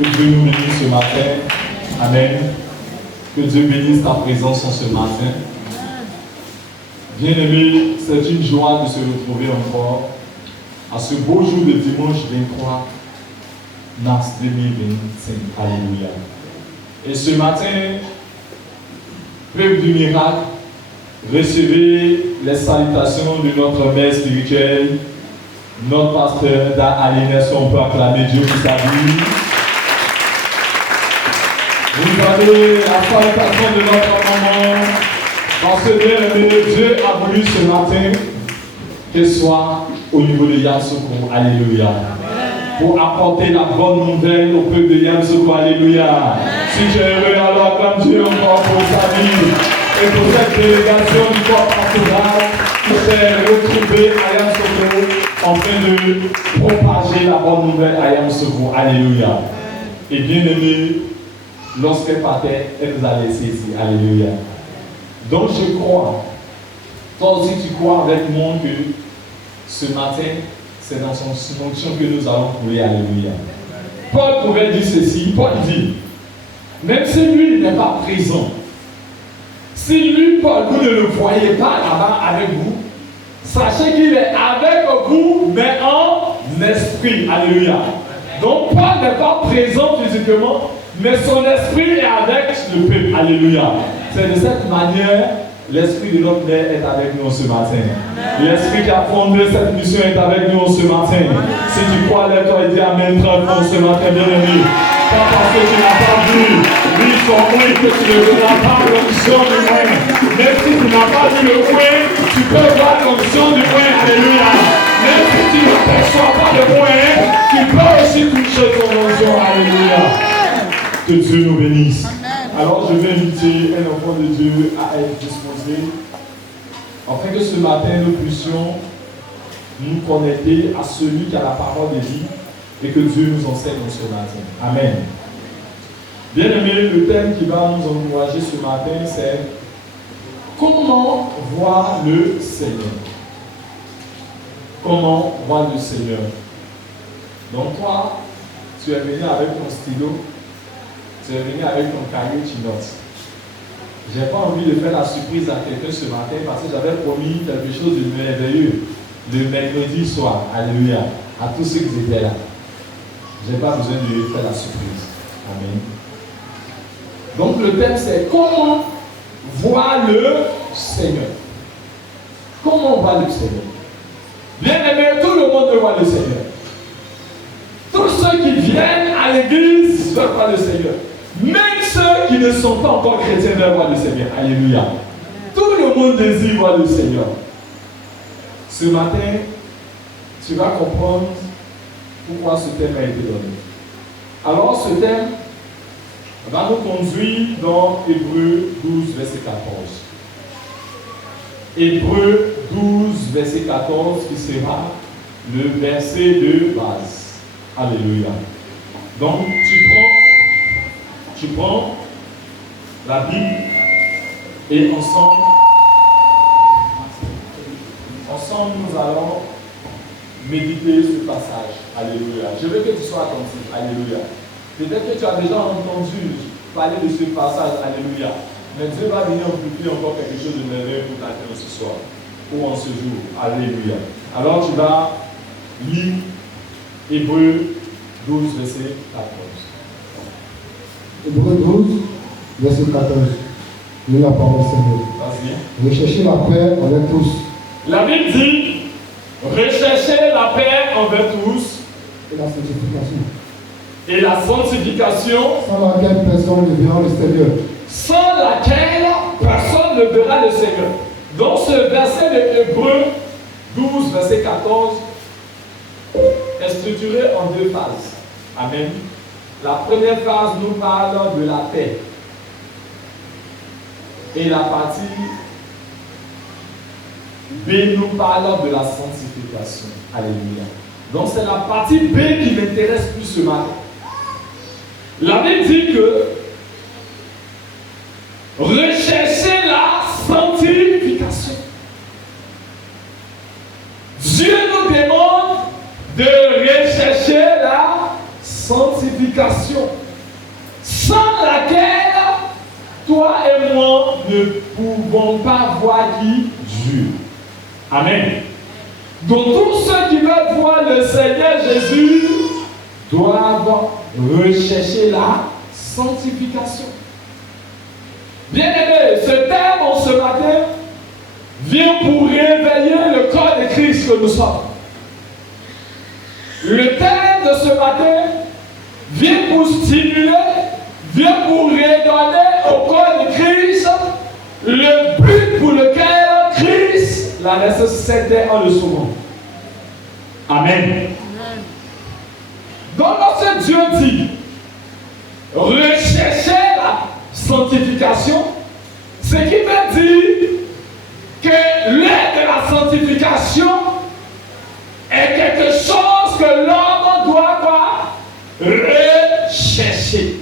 Que Dieu nous bénisse ce matin. Amen. Que Dieu bénisse ta présence en ce matin. Bien-aimés, c'est une joie de se retrouver encore à ce beau jour de dimanche 23 mars 2025. Alléluia. Et ce matin, peuple du miracle, recevez les salutations de notre mère spirituelle, notre pasteur d'Aline. Est-ce qu'on peut acclamer Dieu pour sa vie? Vous avez la salutation de notre maman, parce que Dieu a voulu ce matin qu'elle soit au niveau de Yamoussoukro. Alléluia. Pour apporter la bonne nouvelle au peuple de Yamoussoukro. Alléluia. Si tu es heureux, alors acclame Dieu encore pour sa vie et pour cette délégation du corps pastoral qui s'est retrouvée à Yamoussoukro en train de propager la bonne nouvelle à Yamoussoukro. Alléluia. Et bien aimé, lorsqu'elle partait, elle nous a laissé ici. Alléluia. Donc je crois, toi aussi tu crois avec moi que ce matin, c'est dans son fonction que nous allons couler. Alléluia. Paul pouvait dire ceci. Paul dit, même si lui n'est pas présent, si lui, Paul, vous ne le voyez pas là-bas avec vous, sachez qu'il est avec vous, mais en esprit. Alléluia. Donc Paul n'est pas présent physiquement, mais son esprit est avec le peuple. Alléluia. C'est de cette manière, l'esprit de notre Père est avec nous ce matin. L'esprit qui a fondé cette mission est avec nous ce matin. Si tu crois, lève-toi et dis Amen très fort ce matin, bien-aimé. Pas parce que tu n'as pas vu, lui son oui, que tu ne verras pas l'onction du moins. Même si tu n'as pas vu le oui, tu peux voir l'onction du moins. Alléluia. Même si tu ne perçois pas le moyen, tu peux aussi toucher ton onction. Alléluia. Que Dieu nous bénisse. Alors je vais inviter un enfant de Dieu à être disposé, afin que ce matin nous puissions nous connecter à celui qui a la parole de vie et que Dieu nous enseigne ce matin. Amen. Bien aimé, le thème qui va nous encourager ce matin, c'est comment voir le Seigneur. Comment voir le Seigneur. Donc toi, tu es venu avec ton stylo. Tu es venu avec ton cahier, tu notes. Je n'ai pas envie de faire la surprise à quelqu'un ce matin parce que j'avais promis quelque chose de merveilleux le mercredi soir. Alléluia. À tous ceux qui étaient là. Je n'ai pas besoin de faire la surprise. Amen. Donc le thème c'est comment voir le Seigneur. Comment voir le Seigneur? Bien aimé, tout le monde veut voir le Seigneur. Tous ceux qui viennent à l'église veulent voir le Seigneur. Même ceux qui ne sont pas encore chrétiens veulent voir le Seigneur. Alléluia. Tout le monde désire voir le Seigneur. Ce matin, tu vas comprendre pourquoi ce thème a été donné. Alors, ce thème va nous conduire dans Hébreux 12, verset 14. Hébreux 12, verset 14, qui sera le verset de base. Alléluia. Donc, tu prends la Bible et ensemble nous allons méditer ce passage. Alléluia. Je veux que tu sois attentif. Alléluia. Peut-être que tu as déjà entendu parler de ce passage. Alléluia. Mais Dieu va venir amplifier encore quelque chose de merveilleux pour ta vie ce soir ou en ce jour. Alléluia. Alors tu vas lire Hébreux 12, verset 14. Hébreux 12, verset 14. Lis la parole Seigneur. Vas-y. Recherchez la paix avec tous. La Bible dit, recherchez la paix envers tous. Et la sanctification. Et la sanctification. Sans laquelle personne ne verra le Seigneur. Sans laquelle personne ne verra le Seigneur. Donc ce verset de Hébreux 12, verset 14 est structuré en deux phases. Amen. La première phase nous parle de la paix. Et la partie B nous parle de la sanctification. Alléluia. Donc c'est la partie B qui m'intéresse plus ce matin. La Bible dit que recherchez la sanctification. Dieu nous demande de rechercher la sanctification. sanctification, sans laquelle toi et moi ne pouvons pas voir qui? Dieu. Amen. Donc tous ceux qui veulent voir le Seigneur Jésus doivent rechercher la sanctification. Bien-aimés, ce thème en ce matin vient pour réveiller le corps de Christ que nous sommes. Le thème de ce matin vient pour stimuler, vient pour redonner au corps de Christ le but pour lequel Christ l'a laissé s'aider en le sauvant. Amen. Donc lorsque Dieu dit rechercher la sanctification, ce qui veut dire que l'aide de la sanctification est quelque chose que l'homme doit quoi? Rechercher.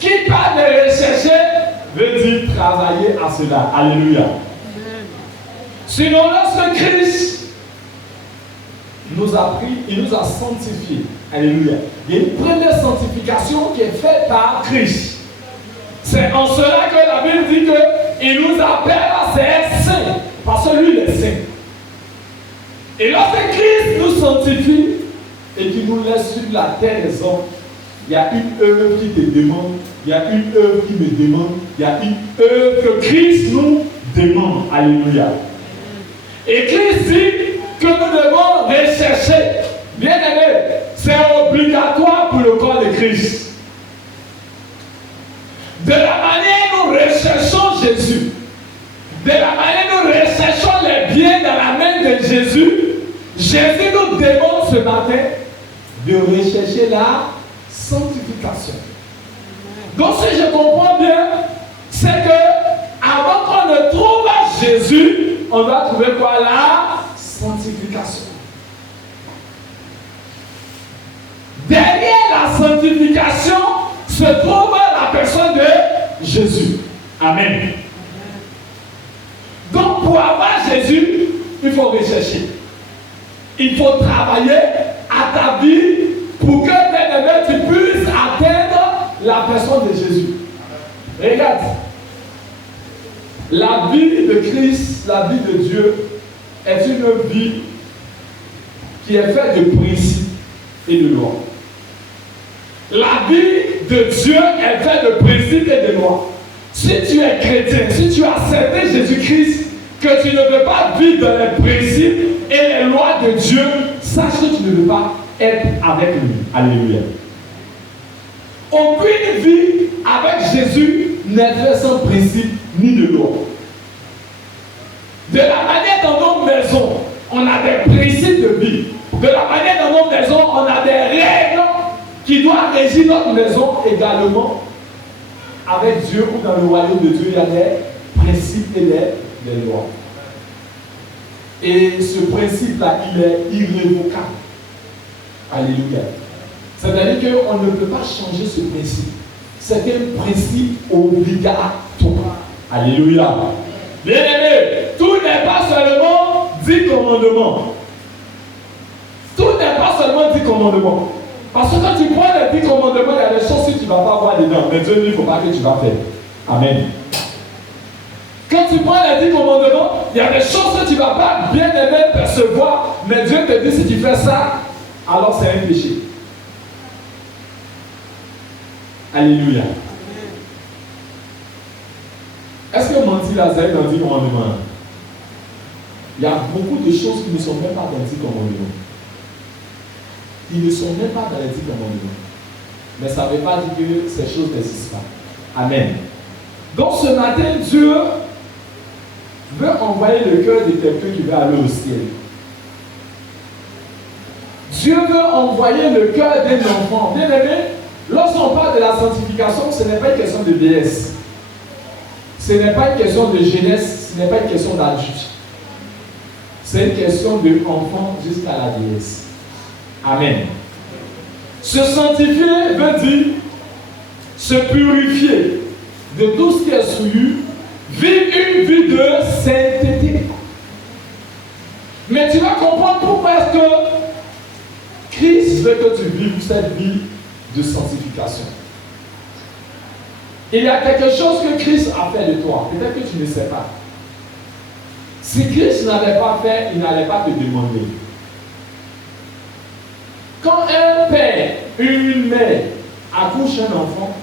Qui parle de rechercher veut dire travailler à cela. Alléluia. Sinon, lorsque Christ nous a pris, il nous a sanctifiés. Alléluia. Il y a une première sanctification qui est faite par Christ. C'est en cela que la Bible dit qu'il nous appelle à ses saints. Parce que lui, il est saint. Et lorsque Christ nous sanctifie et qu'il nous laisse sur la terre des hommes, il y a une œuvre qui te demande, il y a une œuvre qui me demande, il y a une œuvre que Christ nous demande. Alléluia. Et Christ dit que nous devons rechercher. Bien aimé, c'est obligatoire pour le corps de Christ. De la manière nous recherchons Jésus, de la manière nous recherchons les biens dans la main de Jésus, Jésus nous demande ce matin de rechercher la sanctification. Donc si je comprends bien, c'est que avant qu'on ne trouve Jésus, on doit trouver quoi? La sanctification. Derrière la sanctification se trouve la personne de Jésus. Amen. Donc pour avoir Jésus, il faut rechercher. Il faut travailler à ta vie pour que tu puisses atteindre la personne de Jésus. Regarde. La vie de Christ, la vie de Dieu est une vie qui est faite de principes et de lois. La vie de Dieu est faite de principes et de lois. Si tu es chrétien, si tu as accepté Jésus-Christ, que tu ne veux pas vivre dans les principes et les lois de Dieu, sache que tu ne veux pas être avec lui. Alléluia. Aucune vie avec Jésus n'est faite sans principe ni de loi. De la manière dans nos maisons, on a des principes de vie. De la manière dans nos maisons, on a des règles qui doivent régir notre maison également. Avec Dieu ou dans le royaume de Dieu, il y a des principes et des lois. Et ce principe-là, il est irrévocable. Alléluia. C'est-à-dire qu'on ne peut pas changer ce principe. C'est un principe obligatoire. Alléluia. Bien aimé, tout n'est pas seulement 10 commandements. Tout n'est pas seulement 10 commandements. Parce que quand tu prends les 10 commandements, il y a des choses que tu ne vas pas voir dedans. Mais Dieu ne dit, il ne faut pas que tu vas faire. Amen. Quand tu prends les 10 commandements, il y a des choses que tu ne vas pas bien aimer percevoir. Mais Dieu te dit, si tu fais ça, alors c'est un péché. Alléluia. Est-ce que mentir là, c'est dans 10 commandements? Il y a beaucoup de choses qui ne sont même pas dans 10 commandements. Ils ne sont même pas dans les 10 commandements. Mais ça ne veut pas dire que ces choses n'existent pas. Amen. Donc ce matin, Dieu veut envoyer le cœur de quelqu'un qui veut aller au ciel. Dieu veut envoyer le cœur d'un enfant. Bien aimé, lorsqu'on parle de la sanctification, ce n'est pas une question de vieillesse. Ce n'est pas une question de jeunesse, ce n'est pas une question d'adulte. C'est une question d'enfant jusqu'à la vieillesse. Amen. Se sanctifier veut dire se purifier de tout ce qui est souillure, vivre une vie de sainteté. Mais tu vas comprendre pourquoi est-ce que Christ veut que tu vives cette vie de sanctification. Il y a quelque chose que Christ a fait de toi. Peut-être que tu ne sais pas. Si Christ n'avait pas fait, il n'allait pas te demander. Quand un père, une mère accouche un enfant,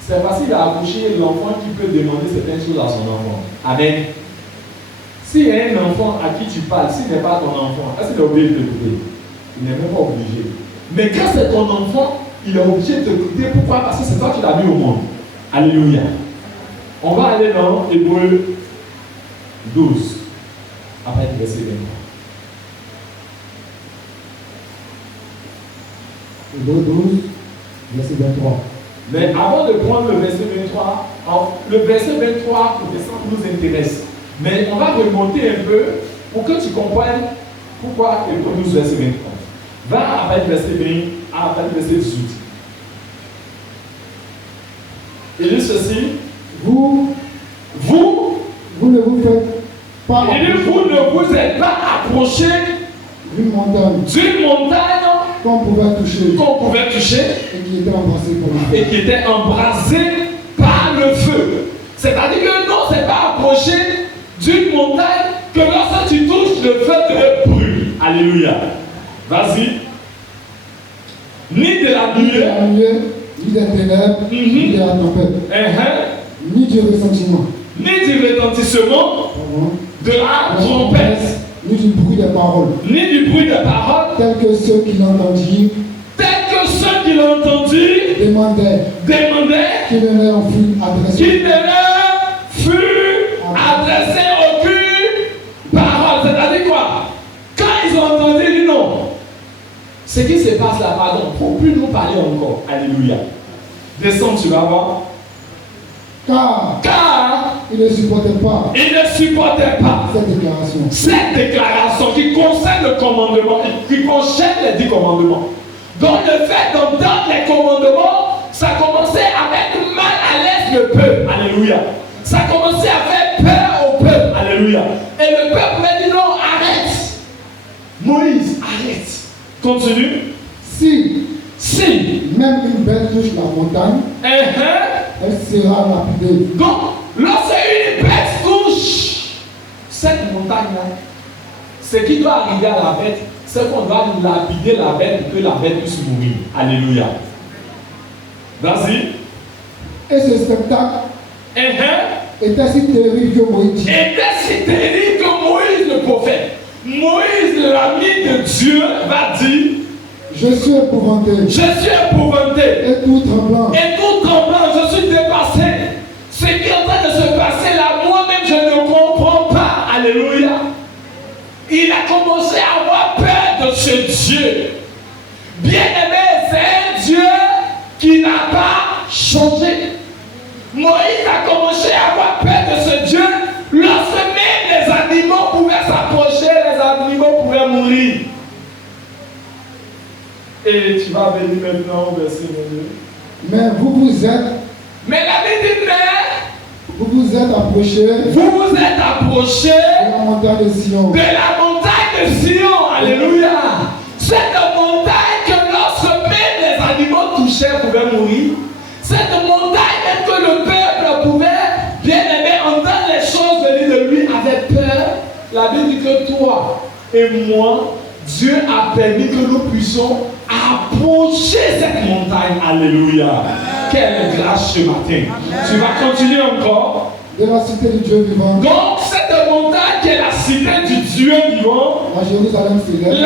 c'est facile à accoucher l'enfant qui peut demander certaines choses à son enfant. Amen. S'il y a un enfant à qui tu parles, s'il n'est pas ton enfant, est-ce qu'il est obligé de t'écouter? Il n'est même pas obligé. Mais quand c'est ton enfant, il est obligé de t'écouter. Pourquoi? Parce que c'est toi qui l'as mis au monde. Alléluia. On va aller dans Hébreux 12, après le verset 23. Hébreux 12, verset 23. Mais avant de prendre le verset 23, le verset 23 nous intéresse. Mais on va remonter un peu pour que tu comprennes pourquoi Hébreux 12, verset 23. Va après le verset 20, après le verset 18. Il dit ceci, vous ne vous faites pas il dit, vous ne vous êtes pas approchés d'une montagne qu'on pouvait toucher et qui était embrassée par le feu. Et qui était embrasée par le feu. C'est-à-dire que non, c'est pas approché d'une montagne que lorsque tu touches, le feu te brûle. Alléluia. Vas-y. Ni de la nuée, ni des ténèbres, ni de la tempête, ni du ressentiment, ni du retentissement, de la trompette, ni du bruit des paroles, tels que ceux qui l'entendirent, demandaient qu'il ne leur fût adressé aucune parole. C'est-à-dire quoi? Quand ils ont entendu, ils disent non. Ce qui se passe là, pardon, il ne faut plus nous parler encore. Alléluia. Descends, tu vas voir. Car il ne supportait pas cette déclaration qui concerne le commandement, qui concerne les 10 commandements. Donc le fait d'entendre les commandements, ça commençait à mettre mal à l'aise le peuple. Alléluia. Ça commençait à faire peur au peuple. Alléluia. Et le peuple pouvait dire non, arrête. Moïse, arrête. Continue. Si même une bête touche la montagne, elle sera lapidée. Donc, lorsque une bête touche cette montagne-là, ce qui doit arriver à la bête, c'est qu'on doit lapider la bête pour que la bête puisse mourir. Alléluia. Vas-y. Et ce spectacle était si terrible que Moïse le prophète. Moïse, l'ami de Dieu, va dire, je suis épouvanté. Et tout tremblant, je suis dépassé. Ce qui est en train de se passer là, moi-même, je ne comprends pas. Alléluia. Il a commencé à avoir peur de ce Dieu. Bien-aimé, c'est un Dieu qui n'a pas changé. Moïse a commencé à avoir peur de ce Dieu lorsque même les animaux pouvaient s'approcher, les animaux pouvaient mourir. Et tu vas venir maintenant au verset 22. Mais vous êtes. Mais la Bible dit, vous vous êtes approchés. De la montagne de Sion. Alléluia. Cette montagne que lorsque même les animaux touchaient pouvaient mourir. Cette montagne même que le peuple pouvait bien aimer entendre les choses venir de lui avait peur. La Bible dit que toi et moi, Dieu a permis que nous puissions approcher cette montagne. Alléluia. Quelle grâce ce matin. Tu vas continuer encore. De la cité du Dieu vivant. Donc cette montagne qui est la cité du Dieu vivant. La Jérusalem céleste.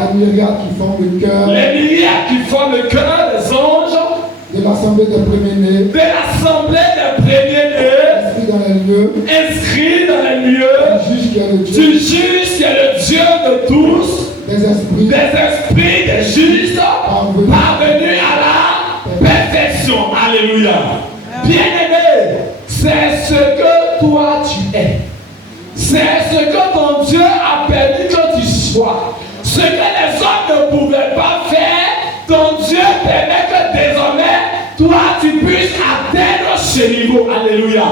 Les milliards qui forment le cœur. des anges. De l'assemblée des premiers-nés. Inscrits dans les lieux. Du juge qui est le Dieu de tous. Des esprits des justes parvenus à la perfection. Alléluia. Bien-aimé, c'est ce que toi tu es. C'est ce que ton Dieu a permis que tu sois. Ce que les hommes ne pouvaient pas faire, ton Dieu permet que désormais, toi tu puisses atteindre ce niveau. Alléluia.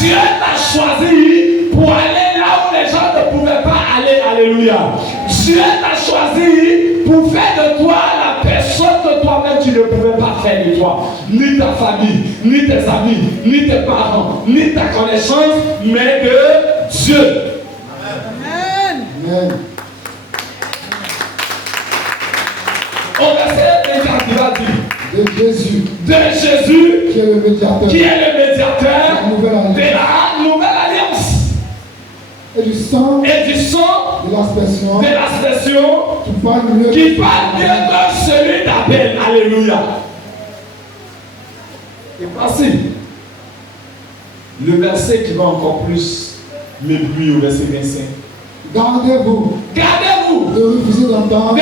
Dieu t'a choisi pour aller là où les gens ne pouvaient pas aller. Alléluia. Dieu t'a choisi pour faire de toi la personne que toi-même tu ne pouvais pas faire de toi. Ni ta famille, ni tes amis, ni tes parents, ni ta connaissance, mais de Dieu. Amen. Amen. Au verset 24, il va dire de Jésus, qui est le médiateur, de la nouvelle alliance. Et du sang de l'aspersion qui parle mieux que celui d'Abel. Alléluia. Et voici le verset qui va encore plus m'éblouir au verset 25. Gardez-vous de refuser d'entendre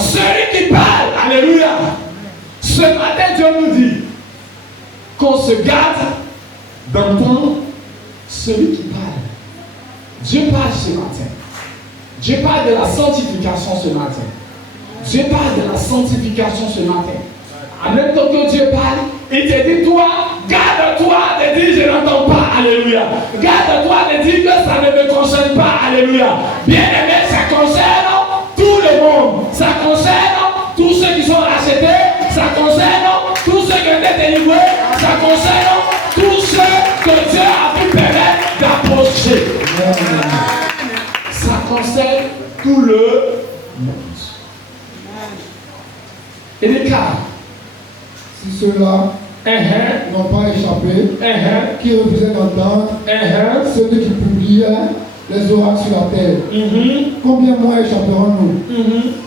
celui qui parle. Alléluia. Ce matin, Dieu nous dit qu'on se garde d'entendre celui qui parle. Dieu parle ce matin. Dieu parle de la sanctification ce matin. Dieu parle de la sanctification ce matin. En même temps que Dieu parle, il te dit, toi, garde-toi de dire je n'entends pas. Alléluia. Garde-toi de dire que ça ne me concerne pas. Alléluia. Bien-aimé, ça concerne tout le monde. Ça concerne tous ceux qui sont rachetés. Ça concerne tous ceux qui ont été délivrés. Ça concerne tous ceux que Dieu a pu permettre d'approcher. Ça concerne tout le monde. Et les cas, si ceux-là n'ont pas échappé, qui refusaient d'entendre celui qui publiait les oracles sur la terre, combien moins échapperons-nous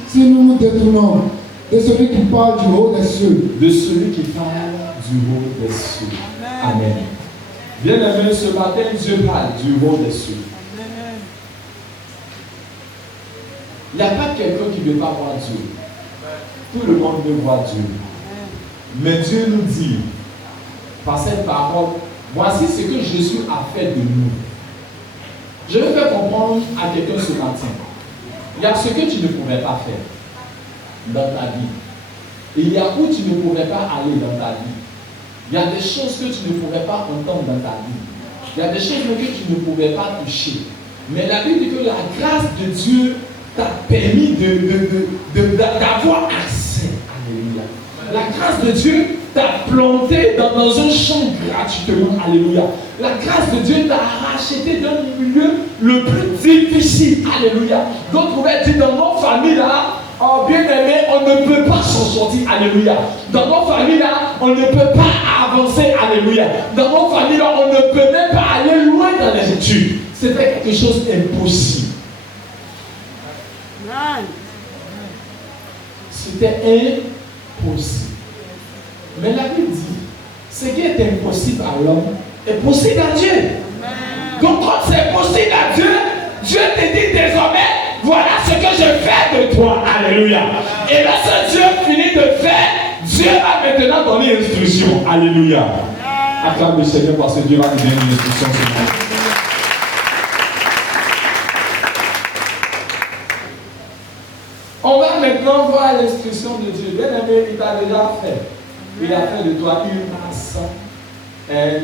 si nous nous détournons de celui qui parle du haut des cieux? De celui qui parle du haut des cieux. Amen. Bien-aimé, ce matin, Dieu parle du haut des cieux. Il n'y a pas quelqu'un qui ne veut pas voir Dieu. Tout le monde veut voir Dieu. Mais Dieu nous dit, par cette parole, voici ce que Jésus a fait de nous. Je vais faire comprendre à quelqu'un ce matin. Il y a ce que tu ne pouvais pas faire dans ta vie. Et il y a où tu ne pourrais pas aller dans ta vie. Il y a des choses que tu ne pourrais pas entendre dans ta vie. Il y a des choses que tu ne pouvais pas toucher. Mais la Bible dit que la grâce de Dieu t'a permis d'avoir accès. Alléluia. La grâce de Dieu t'a planté dans un champ gratuitement. Alléluia. La grâce de Dieu t'a racheté d'un milieu le plus difficile. Alléluia. Donc, vous pouvez dire dans nos familles là, oh bien-aimé, on ne peut pas s'en sortir. Alléluia. Dans nos familles là, on ne peut pas avancer. Alléluia. Dans nos familles là, on ne peut même pas aller loin dans les études. C'était quelque chose d'impossible. C'était impossible. Mais la Bible dit, ce qui est impossible à l'homme est possible à Dieu. Donc quand c'est possible à Dieu, Dieu te dit désormais, voilà ce que je fais de toi. Alléluia. Et lorsque Dieu finit de faire, Dieu va maintenant donner une instruction. Alléluia. Acclame le Seigneur parce que Dieu va nous donner une instruction. On va maintenant voir l'instruction de Dieu. Bien aimé, il t'a déjà fait. Il a fait de toi une race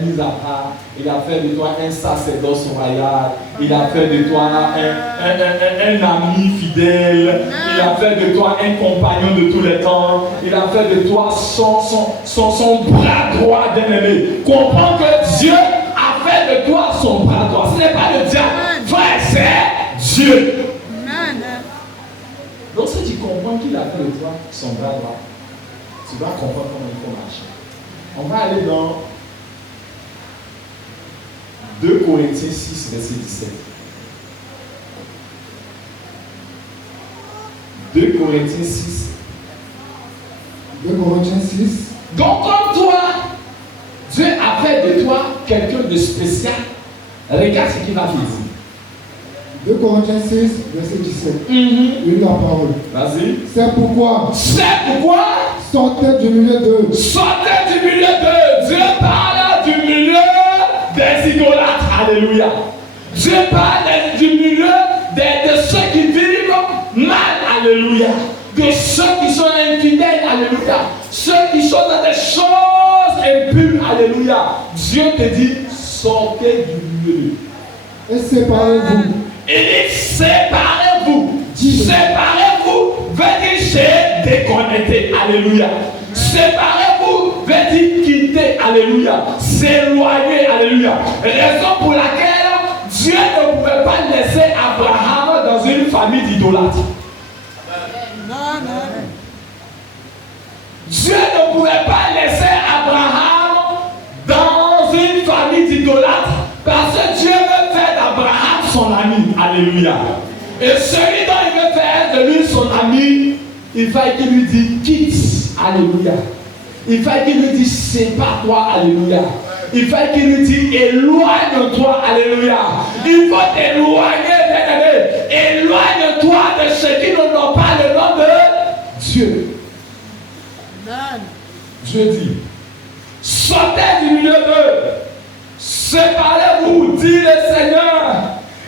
mise à part. Il a fait de toi un sacerdoce royal. Il a fait de toi un ami fidèle. Il a fait de toi un compagnon de tous les temps. Il a fait de toi son bras droit, bien aimé. Comprends que Dieu a fait de toi son bras droit. Ce n'est pas le diable. Frère, c'est Dieu. Donc si tu comprends qu'il a fait de toi son bras droit, tu dois comprendre comment il faut marcher. On va aller dans 2 Corinthiens 6, verset 17. 2 Corinthiens 6. 2 Corinthiens 6. Donc comme toi, Dieu a fait de toi quelqu'un de spécial. Regarde ce qu'il va te dire. 2 Corinthiens 6, verset 17. Lis la parole. Vas-y. C'est pourquoi. Sortez du milieu d'eux. Sortez du milieu d'eux. Dieu parle du milieu des idolâtres. Alléluia. Dieu parle du milieu de ceux qui vivent mal. Alléluia. De ceux qui sont infidèles. Alléluia. Ceux qui sont dans des choses impures. Alléluia. Dieu te dit, sortez du milieu d'eux. Et séparez-vous. Il dit séparez-vous. Séparez-vous veut dire se déconnecter. Alléluia. Séparez-vous veut dire quitter. Alléluia. S'éloigner. Alléluia. Raison pour laquelle Dieu ne pouvait pas laisser Abraham dans une famille d'idolâtres. Dieu ne pouvait pas laisser Abraham dans une famille d'idolâtres parce que Dieu veut faire d'Abraham son ami. Alléluia. Et celui dont il veut faire de lui son ami, il faut qu'il lui dise quitte. Alléluia. Il faut qu'il lui dise sépare-toi. Alléluia. Il faut qu'il lui dise éloigne-toi. Alléluia. Il faut t'éloigner, bien-aimé. Éloigne-toi de ceux qui n'ont pas le nom de Dieu. Dieu dit, sortez du milieu d'eux, séparez-vous, dit le Seigneur.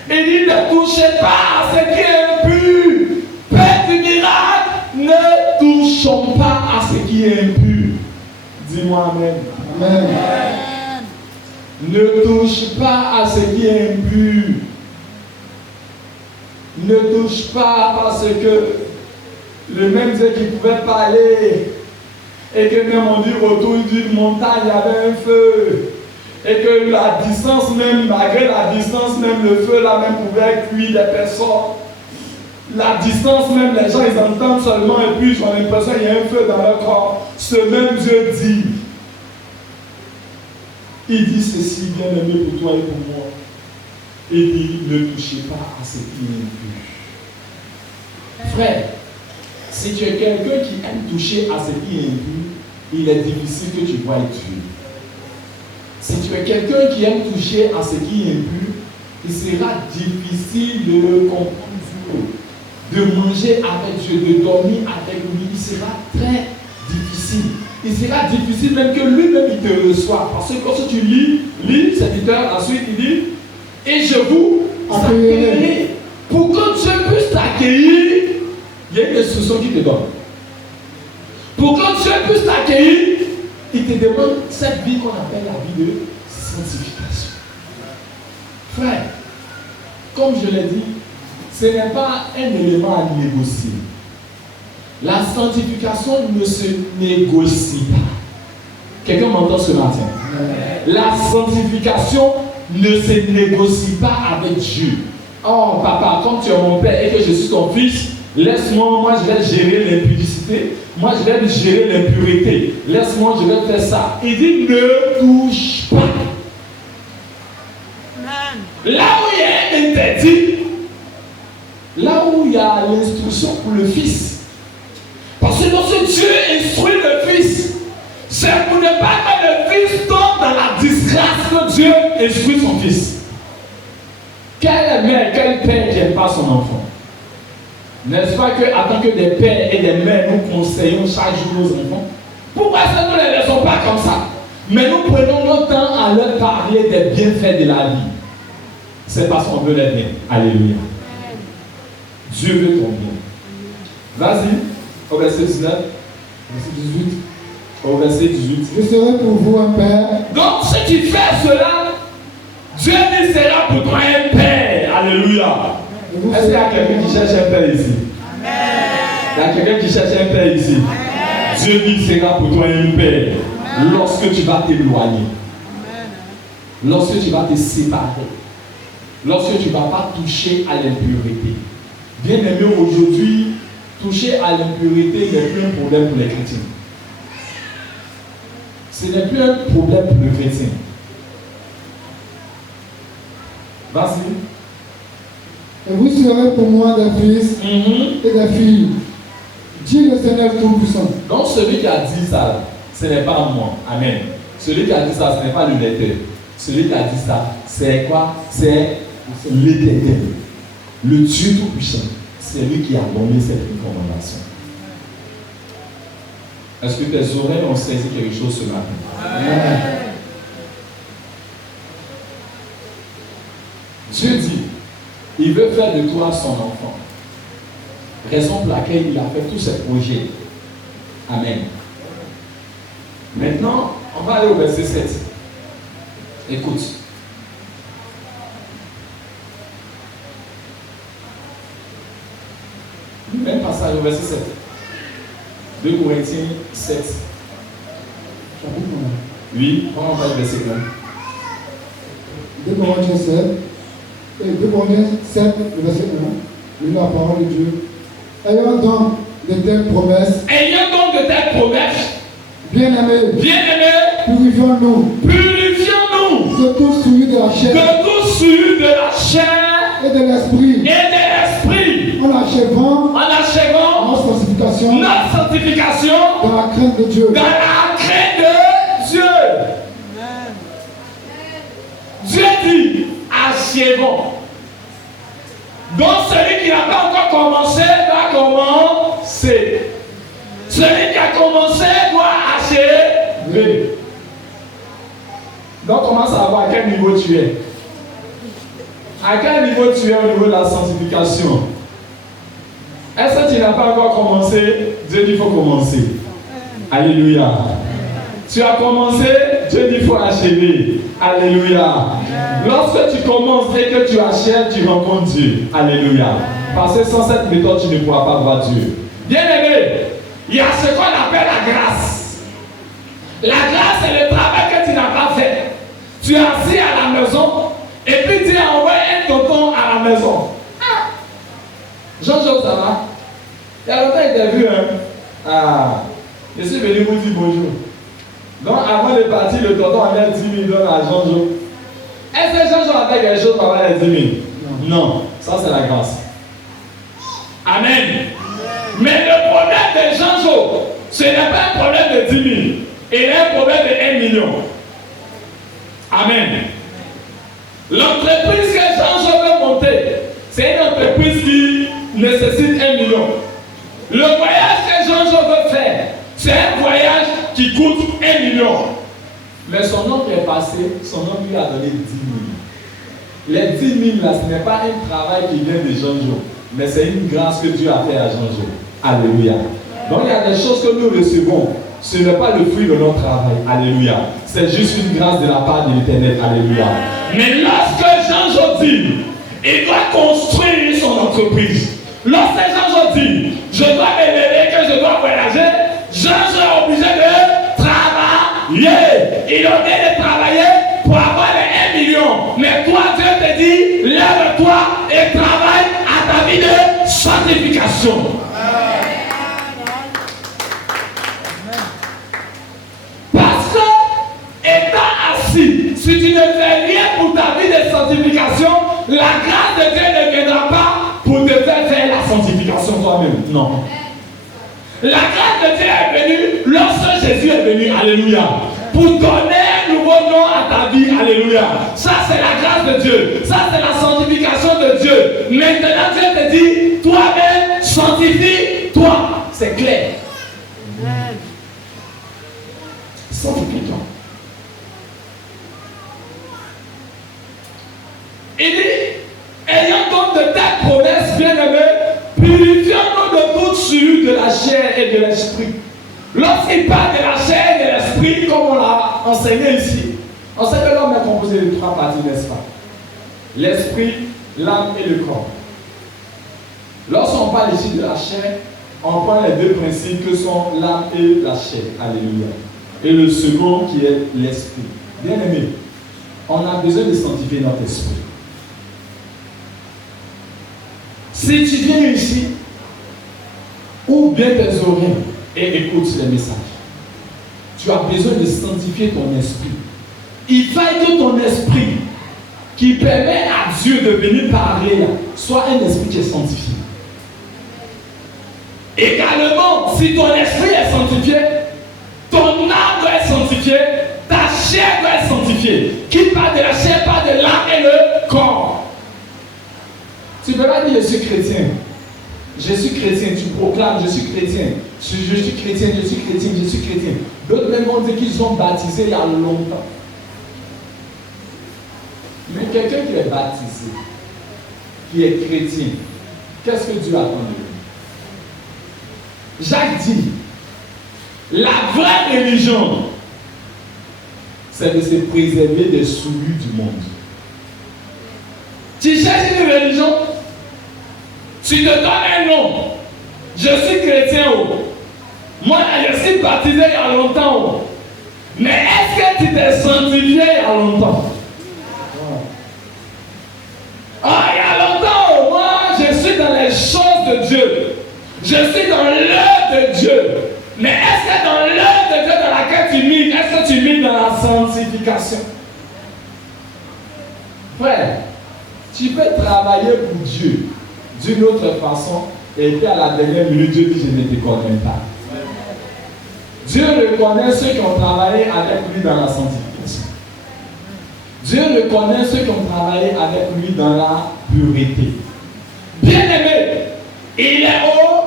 Il dit, ne touchez pas à ce qui est impur. Père du miracle, ne touchons pas à ce qui est impur. Dis-moi Amen. Amen. Ne touche pas à ce qui est impur. Ne touche pas parce que le même Dieu qui pouvait parler et que même on dit autour d'une montagne il y avait un feu et que la distance même, malgré la distance même, le feu là même pouvait cuire des personnes. La distance même, les gens ils entendent seulement et puis ils ont l'impression qu'il y a un feu dans leur corps. Ce même Dieu dit, il dit ceci, bien aimé pour toi et pour moi. Il dit, ne touchez pas à ce qui est impur. Frère, si tu es quelqu'un qui aime toucher à ce qui est impur, il est difficile que tu voies Dieu. Si tu es quelqu'un qui aime toucher à ce qui est impur, il sera difficile de le comprendre, de manger avec Dieu, de dormir avec lui. Il sera très difficile. Il sera difficile même que lui-même il te reçoit. Parce que quand tu lis serviteur, ensuite il dit, et je vous accueillerai. Pour que Dieu puisse t'accueillir, il y a une instruction qu'il te donne. Pour que Dieu puisse t'accueillir, il te demande cette vie qu'on appelle la vie de sanctification. Frère, comme je l'ai dit, ce n'est pas un élément à négocier. La sanctification ne se négocie pas. Quelqu'un m'entend ce matin? La sanctification ne se négocie pas avec Dieu. Oh papa, comme tu es mon père et que je suis ton fils, laisse-moi, moi je vais gérer l'impudicité, moi je vais gérer l'impureté, laisse-moi, je vais faire ça. Il dit ne touche pas. Là où il y a un interdit, là où il y a l'instruction pour le fils. Parce que lorsque Dieu instruit le fils, c'est pour ne pas que le fils tombe dans la disgrâce que Dieu instruit son fils. Quelle mère, quel père qui n'aime pas son enfant? N'est-ce pas qu'en tant que des pères et des mères, nous conseillons chaque jour nos enfants? Pourquoi est-ce que nous ne les laissons pas comme ça? Mais nous prenons notre temps à leur parler des bienfaits de la vie. C'est parce qu'on veut les bien. Alléluia. Dieu veut ton bien. Vas-y, au verset 19, verset 18, au verset 18. Je serai pour vous un père. Donc, ce qui fait cela, Dieu dit sera pour toi un père. Alléluia. Est-ce qu'il y a quelqu'un qui cherche un père ici? Amen. Il y a quelqu'un qui cherche un père ici? Amen. Dieu dit sera pour toi un père. Amen. Lorsque tu vas t'éloigner. Lorsque tu vas te séparer. Lorsque tu ne vas pas toucher à l'impurité. Bien aimé, aujourd'hui, toucher à l'impurité n'est plus un problème pour les chrétiens. Ce n'est plus un problème pour le chrétien. Vas-y. Et vous serez pour moi des fils et des filles. Dit le Seigneur Tout-Puissant. Donc celui qui a dit ça, ce n'est pas moi. Amen. Celui qui a dit ça, ce n'est pas le lecteur. Celui qui a dit ça, c'est quoi? C'est l'Éternel. Le Dieu Tout-Puissant. C'est lui qui a donné cette recommandation. Est-ce que tes oreilles ont saisi quelque chose ce matin? Amen. Dieu dit, il veut faire de toi son enfant. Raison pour laquelle il a fait tous ses projets. Amen. Maintenant, on va aller au verset 7. Écoute. Le même passage au verset 7. 2 Corinthiens 7. Chapitre 1. Oui, on va le verset 1. 2 Corinthiens 7. Et 2 Corinthiens 7, le verset 1. Lis la parole de Dieu. Ayant donc de telles promesses. Ayant donc de telles promesses. Bien-aimés. Bien-aimés. Purifions-nous. Purifions-nous. De tout souillure de la chair. De tout souillure de la chair. Et de l'esprit. Et de l'esprit. En achevant. En achevant. Notre sanctification. Notre sanctification. Dans la crainte de Dieu. Dans la crainte de Dieu. Dieu dit, achevons. Donc celui qui n'a pas encore commencé doit commencer. Celui qui a commencé doit achever. Donc commence à voir à quel niveau tu es. À quel niveau tu es au niveau de la sanctification. Est-ce que tu n'as pas encore commencé? Dieu dit qu'il faut commencer. Alléluia. Tu as commencé, Dieu dit qu'il faut achever. Alléluia. Lorsque tu commences et que tu achèves, tu rencontres Dieu. Alléluia. Parce que sans cette méthode, tu ne pourras pas voir Dieu. Bien-aimé, il y a ce qu'on appelle la grâce. La grâce, c'est le travail que tu n'as pas fait. Tu es assis à la maison et puis tu as envoyé un tonton à la maison. Ah. Jean-Jacques, ça va? Il y a longtemps que tu as vu, hein? Ah, je suis venu vous dire bonjour. Donc, avant de partir, le tonton a mis 10 000 $ à Jean-Jacques. Est-ce que Jean-Jacques a fait quelque chose pour avoir les 10 000? Non, ça c'est la grâce. Amen. Mais le problème de Jean-Jacques, ce n'est pas un problème de 10 000. Il y a un problème de 1 million. Amen. L'entreprise que Jean-Jacques veut monter, c'est une entreprise qui nécessite 1 million. Le voyage que Jean-Jacques veut faire, c'est un voyage qui coûte 1 million. Mais son oncle est passé, son oncle lui a donné 10 000. Les 10 000 là, ce n'est pas un travail qui vient de Jean-Jacques, mais c'est une grâce que Dieu a fait à Jean-Jacques. Alléluia. Donc il y a des choses que nous recevons. Ce n'est pas le fruit de notre travail. Alléluia. C'est juste une grâce de la part de l'Éternel. Alléluia. Mais lorsque Jean-Jacques dit, il doit construire son entreprise. Lorsque Jean-Jacques dit, je dois m'élever, que je dois voyager, Jean-Jacques est obligé de travailler. Il est obligé de travailler pour avoir les 1 million. Mais toi, Dieu te dit, lève-toi et travaille à ta vie de sanctification. Si tu ne fais rien pour ta vie de sanctification, la grâce de Dieu ne viendra pas pour te faire la sanctification toi-même. Non. La grâce de Dieu est venue lorsque Jésus est venu. Alléluia. Pour donner un nouveau nom à ta vie. Alléluia. Ça, c'est la grâce de Dieu. Ça, c'est la sanctification de Dieu. Maintenant, Dieu te dit, toi-même, sanctifie-toi. C'est clair. Sanctifie-toi. Il dit, ayant donc de telles promesses, bien-aimés, purifions-nous de toute souillure de la chair et de l'esprit. Lorsqu'il parle de la chair et de l'esprit, comme on l'a enseigné ici, on sait que l'homme est composé de 3 parties, n'est-ce pas? L'esprit, l'âme et le corps. Lorsqu'on parle ici de la chair, on prend les 2 principes que sont l'âme et la chair. Alléluia. Et le second qui est l'esprit. Bien-aimé, on a besoin de sanctifier notre esprit. Si tu viens ici, ouvre bien tes oreilles et écoute les messages. Tu as besoin de sanctifier ton esprit. Il faut que ton esprit, qui permet à Dieu de venir parler, soit un esprit qui est sanctifié. Également, si ton esprit est sanctifié, ton âme doit être sanctifiée, ta chair doit être sanctifiée. Qui parle de la chair, parle de l'âme et le corps. Tu ne peux pas dire je suis chrétien. Je suis chrétien, tu proclames je suis chrétien. Je suis chrétien, je suis chrétien, je suis chrétien. D'autres même vont dire qu'ils sont baptisés il y a longtemps. Mais quelqu'un qui est baptisé, qui est chrétien, qu'est-ce que Dieu attend de lui? Jacques dit, la vraie religion, c'est de se préserver des souillures du monde. Tu cherches une religion, tu te donnes un nom. Je suis chrétien. Moi, je suis baptisé il y a longtemps. Mais est-ce que tu t'es sanctifié il y a longtemps? Ah, il y a longtemps, moi, je suis dans les choses de Dieu. Je suis dans l'œuvre de Dieu. Mais est-ce que dans l'œuvre de Dieu dans laquelle tu mises, est-ce que tu mises dans la sanctification? Frère, tu peux travailler pour Dieu d'une autre façon et puis à la dernière minute, Dieu dit je ne te connais pas. Dieu reconnaît ceux qui ont travaillé avec lui dans la sanctification. Dieu reconnaît ceux qui ont travaillé avec lui dans la pureté. Bien-aimé, il est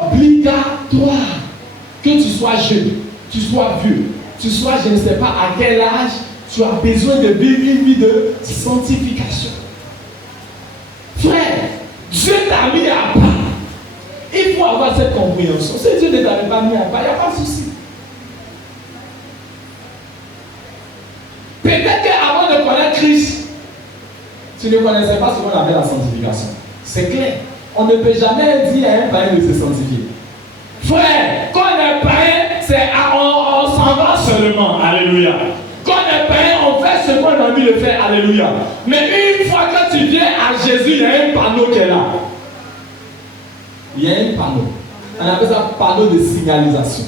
obligatoire que tu sois jeune, tu sois vieux, tu sois, je ne sais pas à quel âge, tu as besoin de vivre une vie de sanctification. Frère, Dieu t'a mis à part. Il faut avoir cette compréhension. Si Dieu ne t'avait pas mis à part, il n'y a pas de souci. Peut-être qu'avant de connaître Christ, tu ne connaissais pas ce qu'on appelle la sanctification. C'est clair. On ne peut jamais dire à un païen de se sanctifier. Frère, quand on est païen, on s'en va seulement. Alléluia. Quand on est païen, on fait ce qu'on a envie de faire. Alléluia. Mais une fois que tu viens à Jésus, il y a un panneau qui est là. Il y a un panneau. On appelle ça panneau de signalisation.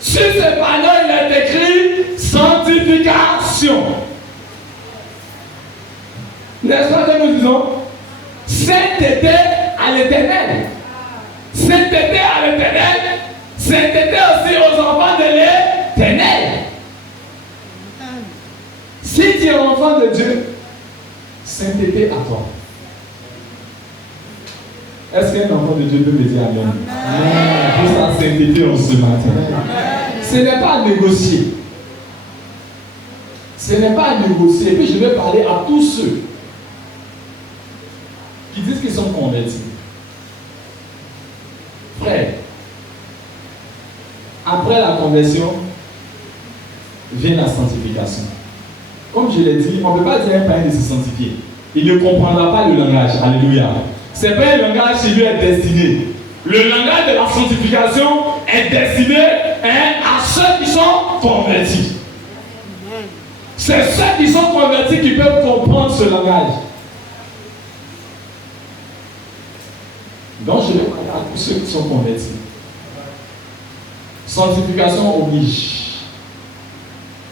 Sur ce panneau, il est écrit sanctification. N'est-ce pas que nous disons? Sainteté à l'Éternel. Sainteté à l'Éternel. Sainteté aussi aux enfants de l'Éternel. Si tu es enfant de Dieu, sainteté à toi. Est-ce qu'un enfant de Dieu peut me dire amen? Pour sa sainteté en ce matin. Ce n'est pas à négocier. Ce n'est pas à négocier. Et puis je vais parler à tous ceux qui disent qu'ils sont convertis. Frère, après la conversion, vient la sanctification. Comme je l'ai dit, on ne peut pas dire à un païen de se sanctifier. Il ne comprendra pas le langage. Alléluia. Ce n'est pas un langage qui lui est destiné. Le langage de la sanctification est destiné à ceux qui sont convertis. C'est ceux qui sont convertis qui peuvent comprendre ce langage. Donc je vais parler à tous ceux qui sont convertis. Sanctification oblige.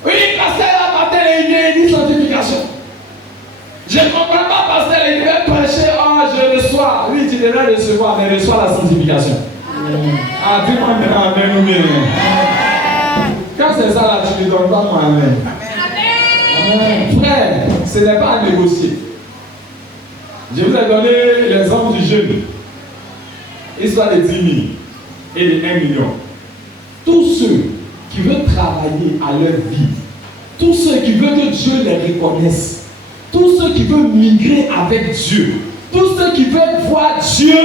Oui, pasteur, la matin, il dit sanctification. Je ne comprends pas, pasteur, il devait prêcher, je reçois. Oui, tu devrais recevoir, mais reçois la sanctification. Ah, dis-moi maintenant, amen ou bien. Quand c'est ça là, tu ne donnes pas mon amen. Amen. Frère, ce n'est pas à négocier. Je vous ai donné l'exemple du jeune. Histoire de 10 000 et de 1 million. Tous ceux qui veulent travailler à leur vie, tous ceux qui veulent que Dieu les reconnaisse, tous ceux qui veulent migrer avec Dieu, tous ceux qui veulent voir Dieu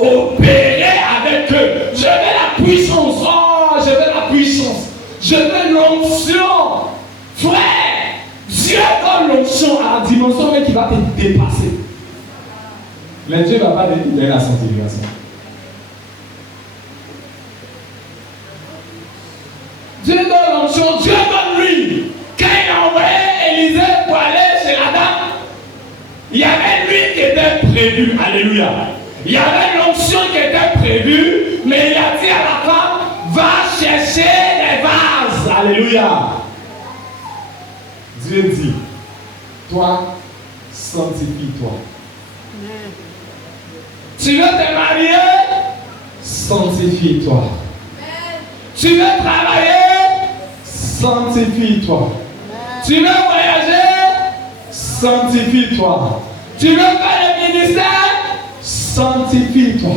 opérer avec eux. Je veux la puissance. Oh, je veux la puissance. Je veux l'onction. Frère, Dieu donne l'onction à la dimension même qui va te dépasser. Mais Dieu ne va pas donner la sanctification. Dieu donne l'onction, Dieu donne lui. Quand il a envoyé Élisée pour aller chez la dame, il y avait lui qui était prévu. Alléluia. Il y avait l'onction qui était prévue, mais il a dit à la femme, va chercher les vases. Alléluia. Dieu dit, toi, sanctifie-toi. Tu veux te marier? Sanctifie-toi. Tu veux travailler? Sanctifie-toi. Tu veux voyager? Sanctifie-toi. Tu veux faire le ministère? Sanctifie-toi.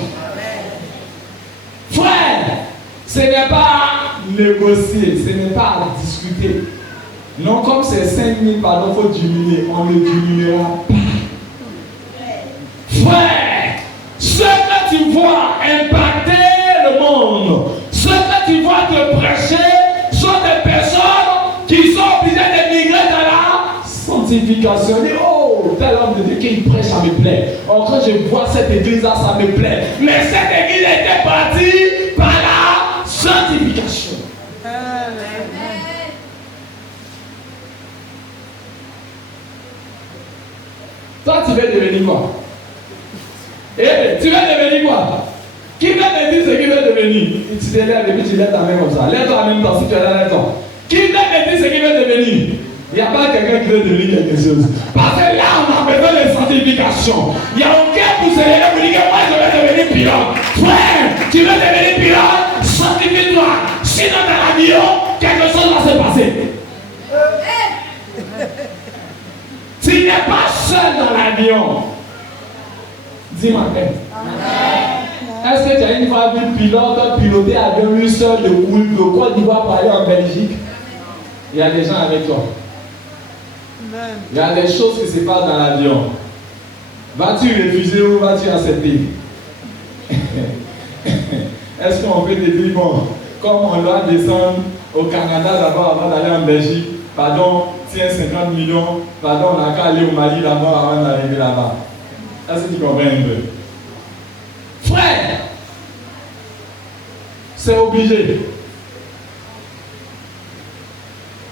Frère, ce n'est pas à négocier, ce n'est pas à discuter. Non, comme c'est 5 000, pardon, il faut diminuer. On ne diminuera pas. Frère, ce que tu vois impacter le monde, ce que tu vois te prêcher, sont des personnes qui sont obligées de migrer dans la sanctification. Et oh, tel homme de Dieu qui prêche, ça me plaît. Oh, quand je vois cette église-là, ça me plaît. Mais cette église était bâti par la sanctification. Toi, tu veux devenir quoi? Eh, tu veux devenir quoi? Qui veut te dire ce qu'il veut devenir? Tu te lèves et puis tu lèves ta main comme ça. Lève-toi en même temps si tu es là, lève-toi. Qui veut te dire ce qu'il veut devenir? Il n'y a pas quelqu'un qui veut devenir quelque chose. Parce que là, on a besoin de sanctification. Il n'y a aucun pour se lever pour dire que moi, je vais devenir pilote. Frère, tu veux devenir pilote? Sanctifie-toi. Sinon, dans l'avion, quelque chose va se passer. Tu n'es pas seul dans l'avion. Dis-moi, est-ce que tu as une fois vu pilote piloter l'avion lui seul de Côte d'Ivoire pour aller en Belgique? Il y a des gens avec toi. Il y a des choses qui se passent dans l'avion. Vas-tu refuser ou vas-tu accepter? Est-ce qu'on peut te dire, bon, comme on doit descendre au Canada d'abord avant d'aller en Belgique, pardon, tiens 50 millions, pardon, on n'a qu'à aller au Mali d'abord avant d'arriver là-bas. Est-ce que tu comprends un peu? Frère, c'est obligé.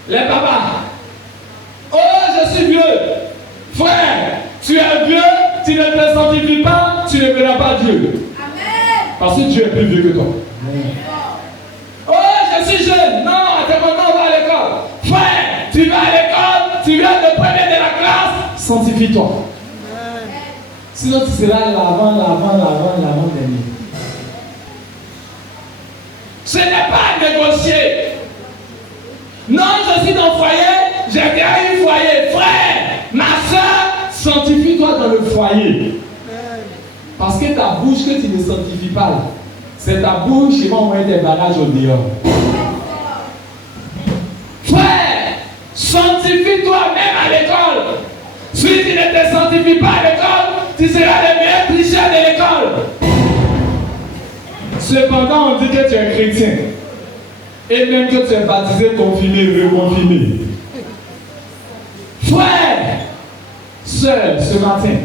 Les papas, oh, je suis vieux. Frère, tu es vieux, tu ne te sanctifies pas, tu ne verras pas Dieu. Amen. Parce que Dieu est plus vieux que toi. Amen. Oh, je suis jeune. Non, à tes moments, on va à l'école. Frère, tu vas à l'école, tu viens de premier de la classe, sanctifie-toi. Sinon, tu seras l'avant dernier. Ce n'est pas à négocier. Non, je suis dans le foyer, j'ai bien un foyer. Frère, ma soeur, sanctifie-toi dans le foyer. Parce que ta bouche que tu ne sanctifies pas, c'est ta bouche qui va envoyer des bagages au dehors. Frère, sanctifie-toi même à l'école. Si tu ne te sanctifies pas à l'école, tu seras le meilleur tricheur de l'école. Cependant, on dit que tu es chrétien. Et même que tu es baptisé, confirmé, reconfirmé. Frère, sœur, ce matin,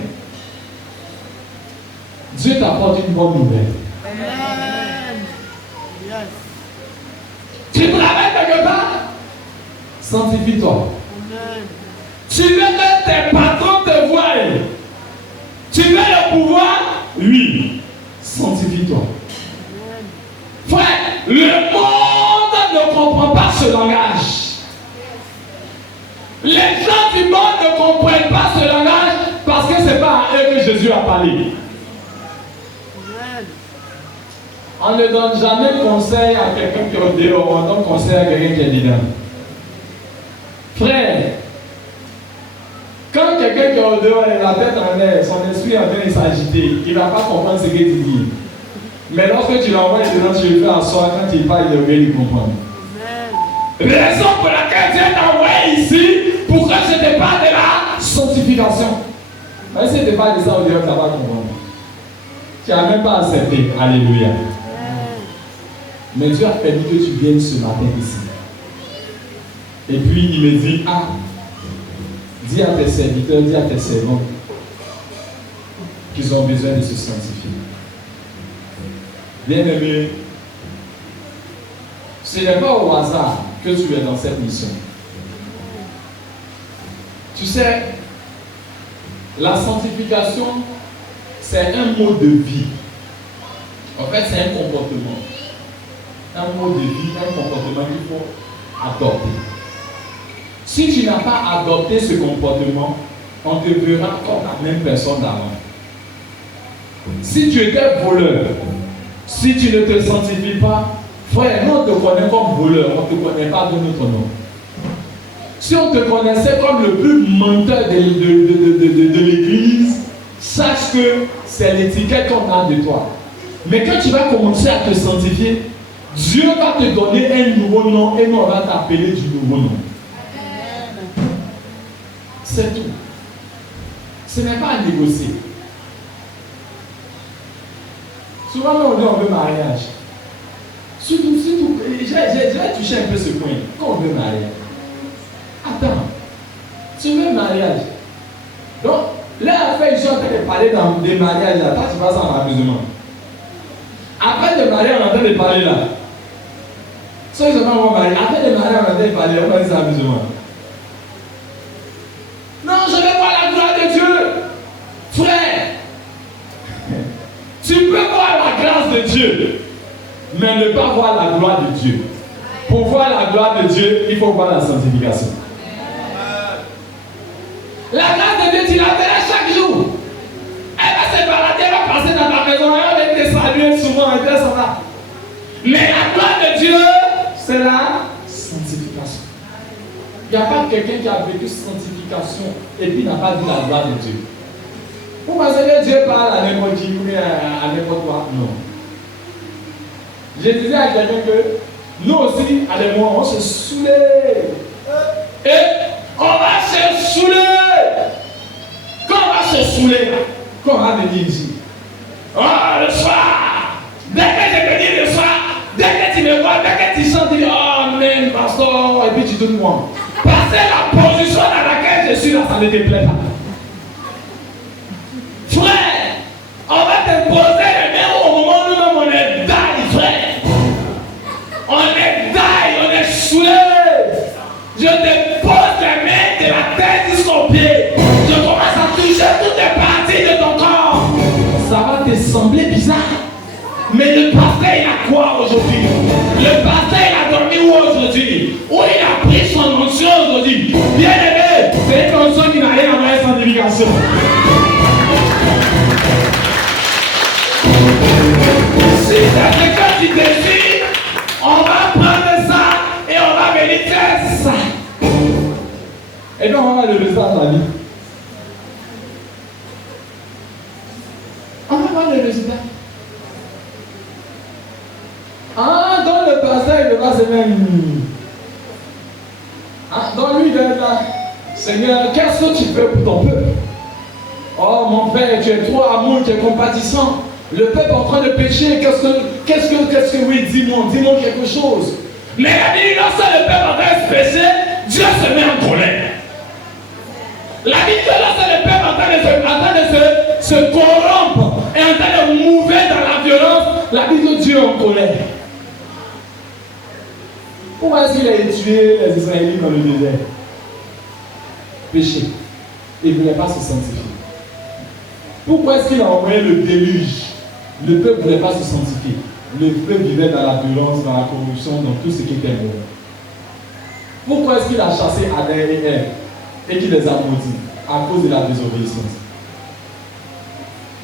Dieu t'apporte une bonne nouvelle. Amen. Yes. Tu travailles quelque part? Sanctifie-toi. Amen. Tu veux que tes patrons te voient? Tu veux le pouvoir? Oui. Sanctifie-toi. Frère, le monde ne comprend pas ce langage. Les gens du monde ne comprennent pas ce langage parce que ce n'est pas à eux que Jésus a parlé. On ne donne jamais conseil à quelqu'un qui est au dehors, on donne conseil à quelqu'un qui est dedans. Frère, quand quelqu'un qui est au dehors est la tête en l'air, son esprit est en train de s'agiter, il ne va pas comprendre ce que tu dis. Mais lorsque tu l'envoies dedans, tu le fais asseoir, quand il parle, il va lui comprendre. Raison pour laquelle Dieu t'a envoyé ici, pour que je te parle de la sanctification. Mais si tu te parles de ça au dehors, tu ne vas pas comprendre. Tu n'as même pas accepté. Alléluia. Mais Dieu a permis que tu viennes ce matin ici. Et puis il me dit, ah, dis à tes serviteurs, dis à tes servants qu'ils ont besoin de se sanctifier. Bien-aimé, ce n'est pas au hasard que tu es dans cette mission. Tu sais, la sanctification, c'est un mode de vie. En fait, c'est un comportement. Un mode de vie, un comportement qu'il faut adopter. Si tu n'as pas adopté ce comportement, on te verra comme la même personne d'avant. Si tu étais voleur, si tu ne te sanctifies pas, frère, nous on te connaît comme voleur, on ne te connaît pas de notre nom. Si on te connaissait comme le plus menteur de l'église, sache que c'est l'étiquette qu'on a de toi. Mais quand tu vas commencer à te sanctifier, Dieu va te donner un nouveau nom et nous on va t'appeler du nouveau nom. C'est tout. Ce n'est pas à négocier. Souvent, on dit on veut mariage. Surtout, j'ai touché un peu ce point. Quand on veut mariage. Attends, tu veux mariage. Donc, là, après, ils sont en train de parler dans des mariages, là, toi, tu vas en amusement. Après de marier, on entend de parler là. Ceux qui sont pas encore mariés, après de marier, on entend de parler, on va dire ça amusement. Non, je vais voir la gloire de Dieu. Frère, tu peux voir la grâce de Dieu, mais ne pas voir la gloire de Dieu. Pour voir la gloire de Dieu, il faut voir la sanctification. La grâce de Dieu, tu la verras chaque jour. Elle va se balader, elle va passer dans ta maison, elle va te saluer souvent, elle va s'en va. Mais la gloire de Dieu, c'est la sanctification. Il n'y a pas quelqu'un qui a vécu sanctification et puis n'a pas vu la gloire de Dieu. Vous pensez que Dieu parle à n'importe qui ou à n'importe quoi? Non. Je disais à quelqu'un que nous aussi, à des moments, on se saoulait. Et on va se saouler. Quand on va se saouler, quand on va venir ici, oh, le soir, dès que je te dis le soir, dès que tu me vois, dès que tu sens, tu dis, oh, man, pasteur, et puis tu te moi. Parce que la position dans laquelle je suis là, ça ne te plaît pas. Frère, on va te poser les mains au moment où nous-mêmes on est die, frère. On est die, on est saoulé. Je te pose les mains de la tête jusqu'aux pieds. Je commence à toucher toutes les parties de ton corps. Ça va te sembler bizarre. Mais le pasteur, il a quoi aujourd'hui? Le pasteur, il a dormi où aujourd'hui? Où il a pris son onction aujourd'hui? Bien aimé, c'est une onction qui n'a rien à voir avec sanctification. Si c'est quelqu'un qui décide, on va prendre ça et on va venir faire ça. Et donc on va le résultat dans la vie. On va voir le résultat. Ah, dans le pasteur, il va se mettre. Ah, dans lui, il va être là. Seigneur, qu'est-ce que tu fais pour ton peuple? Oh mon Père, tu es trop amour, tu es compatissant. Le peuple est en train de pécher. Qu'est-ce que oui, dis-moi quelque chose. Mais la Bible, lorsque le peuple est en train de pécher, Dieu se met en colère. La Bible, lorsque le peuple est en train de se corrompre et en train de mouver dans la violence, la Bible, Dieu est en colère. Pourquoi est-ce qu'il a tué les Israélites dans le désert? Péché. Il ne voulait pas se sanctifier. Pourquoi est-ce qu'il a envoyé le déluge? Le peuple ne voulait pas se sanctifier. Le peuple vivait dans la violence, dans la corruption, dans tout ce qui était mauvais. Pourquoi est-ce qu'il a chassé Adam et Ève et qu'il les a maudits? À cause de la désobéissance.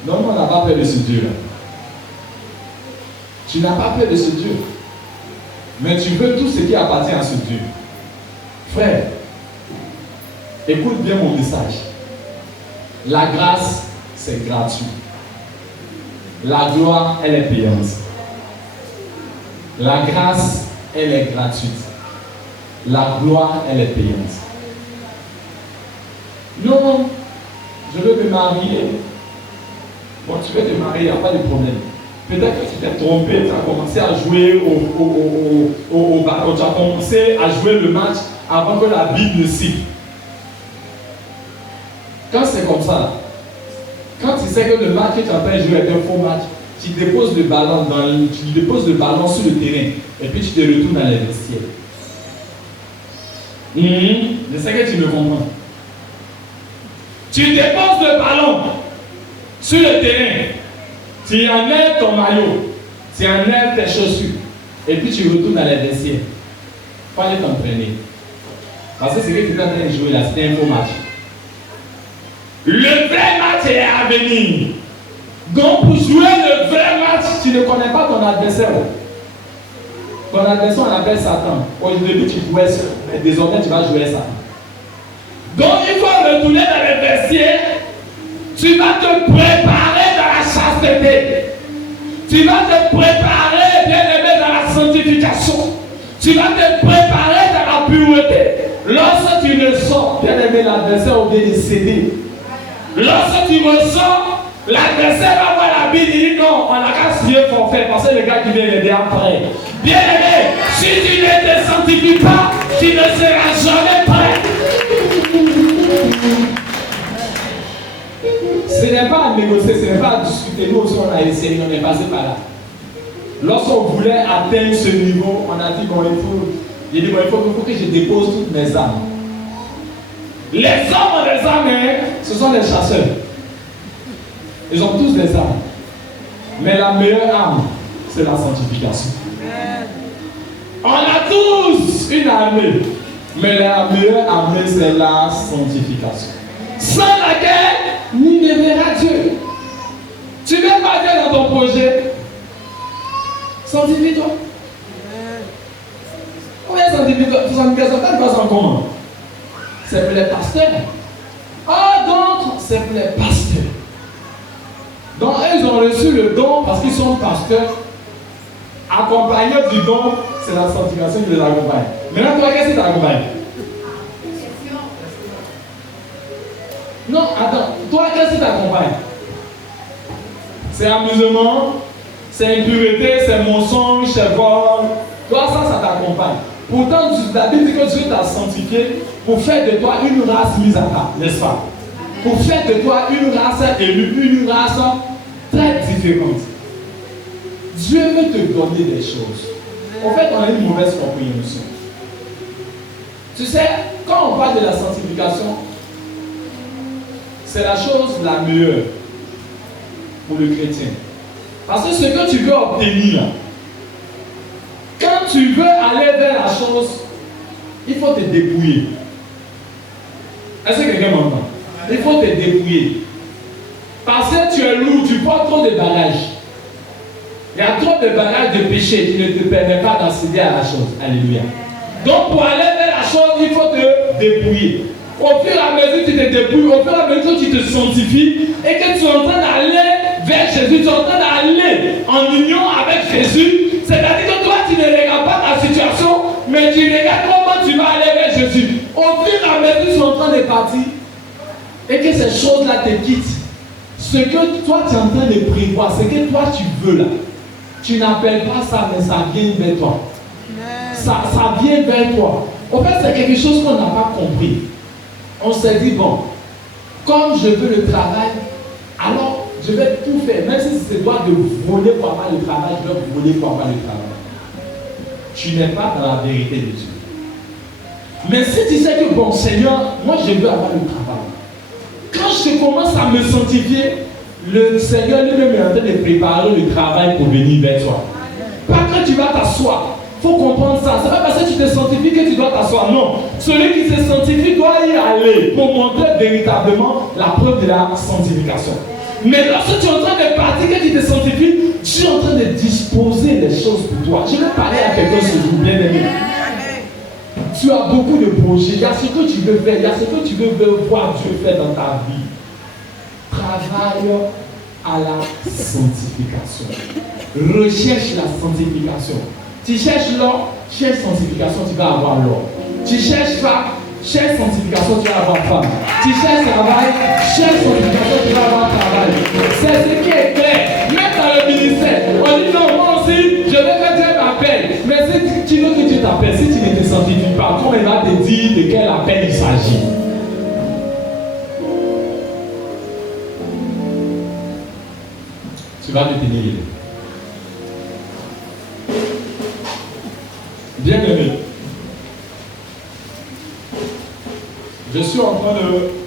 Non, on n'a pas peur de ce Dieu-là. Tu n'as pas peur de ce Dieu. Mais tu veux tout ce qui appartient à ce Dieu. Frère, écoute bien mon message. La grâce, c'est gratuit. La gloire, elle est payante. La grâce, elle est gratuite. La gloire, elle est payante. Non, je veux me marier. Bon, tu veux te marier, il n'y a pas de problème. Peut-être que tu t'es trompé, tu as commencé à jouer au ballon, tu as commencé à jouer le match avant que la Bible ne siffle. Quand c'est comme ça, quand tu sais que le match que tu es en train de jouer est un faux match, tu déposes le ballon sur le terrain et puis tu te retournes dans les vestiaires. Je sais que tu me comprends. Tu déposes le ballon sur le terrain, tu enlèves ton maillot, tu enlèves tes chaussures et puis tu retournes dans les vestiaires. Faut aller t'entraîner. Parce que ce que tu es en train de jouer là, c'est un faux match. Le vrai match est à venir. Donc pour jouer le vrai match, tu ne connais pas ton adversaire. Ton adversaire, on l'appelle Satan. Au début, tu jouais seul, mais désormais, tu vas jouer Satan. Donc il faut retourner dans les vestiaires. Tu vas te préparer dans la chasteté. Tu vas te préparer, bien aimé, dans la sanctification. Tu vas te préparer dans la pureté. Lorsque tu le sens, bien aimé, l'adversaire au lieu de céder. Lorsque tu ressens, l'adversaire va voir la Bible et dit non, on n'a qu'à signer forfait parce que le gars qui vient l'aider après. Bien aimé, si tu ne te sanctifies pas, tu ne seras jamais prêt. Ce n'est pas à négocier, ce n'est pas à discuter. Nous aussi, on a essayé, on est passé par là. Lorsqu'on voulait atteindre ce niveau, on a dit bon, il faut que je dépose toutes mes armes. Les hommes ont des armes, hein, ce sont des chasseurs. Ils ont tous des armes. Mais la meilleure arme, c'est la sanctification. On a tous une armée. Mais la meilleure armée, c'est la sanctification. Sans laquelle, ni ne verra Dieu. Tu veux pas Dieu dans ton projet? Sanctifie-toi. Combien sanctifie-toi? Sanctification, quand tu vas en comment? C'est pour les pasteurs. Ah, donc, c'est pour les pasteurs. Donc, ils ont reçu le don parce qu'ils sont pasteurs. Accompagnés du don, c'est la sanctification qui les accompagne. Maintenant, toi, qu'est-ce qui t'accompagne? Non, attends. Toi, qu'est-ce qui t'accompagne? C'est amusement, c'est impureté, c'est mensonge, c'est vol. Toi, ça t'accompagne. Pourtant, la Bible dit que Dieu t'a sanctifié pour faire de toi une race mise à part, n'est-ce pas? Pour faire de toi une race élue, une race très différente. Dieu veut te donner des choses. En fait, on a une mauvaise compréhension. Tu sais, quand on parle de la sanctification, c'est la chose la meilleure pour le chrétien. Parce que ce que tu veux obtenir, quand tu veux aller vers la chose, il faut te dépouiller. Est-ce que quelqu'un m'entend? Il faut te dépouiller. Parce que tu es lourd, tu portes trop de bagages. Il y a trop de bagages de péché qui ne te permettent pas d'accéder à la chose. Alléluia. Donc pour aller vers la chose, il faut te dépouiller. Au fur et à mesure que tu te dépouilles, au fur et à mesure que tu te sanctifies et que tu es en train d'aller vers Jésus, tu es en train d'aller en union avec Jésus, c'est-à-dire que toi tu ne regardes pas ta situation, mais tu regardes comment tu vas aller vers Jésus. Au fur et à mesure que tu es en train de partir et que ces choses-là te quittent, ce que toi tu es en train de prévoir, ce que toi tu veux là, tu n'appelles pas ça, mais ça vient vers toi. Ça vient vers toi. En fait, c'est quelque chose qu'on n'a pas compris. On s'est dit, bon, comme je veux le travail, alors je vais tout faire. Même si c'est toi de voler pour avoir le travail, je vais voler pour avoir le travail. Tu n'es pas dans la vérité de Dieu. Mais si tu sais que, bon, Seigneur, moi je veux avoir le travail. Quand je commence à me sanctifier, le Seigneur lui-même est en train de préparer le travail pour venir vers toi. Pas quand tu vas t'asseoir. Il faut comprendre ça. Ce n'est pas parce que tu te sanctifies que tu dois t'asseoir. Non. Celui qui se sanctifie doit y aller pour montrer véritablement la preuve de la sanctification. Mais lorsque tu es en train de partir, que tu te sanctifies, tu es en train de disposer des choses pour toi. Je vais parler à quelqu'un ce jour, bien aimé. Tu as beaucoup de projets. Il y a ce que tu veux faire. Il y a ce que tu veux voir Dieu faire dans ta vie. Travaille à la sanctification. Recherche la sanctification. Tu cherches l'or, cherche sanctification, tu vas avoir l'or. Tu cherches femme, cherche sanctification, tu vas avoir femme. Tu cherches travail, cherche sanctification, tu vas avoir travail. C'est ce qui est clair. Même dans le ministère, on dit non, moi aussi, je veux que Dieu m'appelle. Mais si tu veux que Dieu t'appelle, si tu ne te sanctifies pas, comment il va te dire de quel appel il s'agit? Tu vas te tenir. Bien aimé, je suis en train de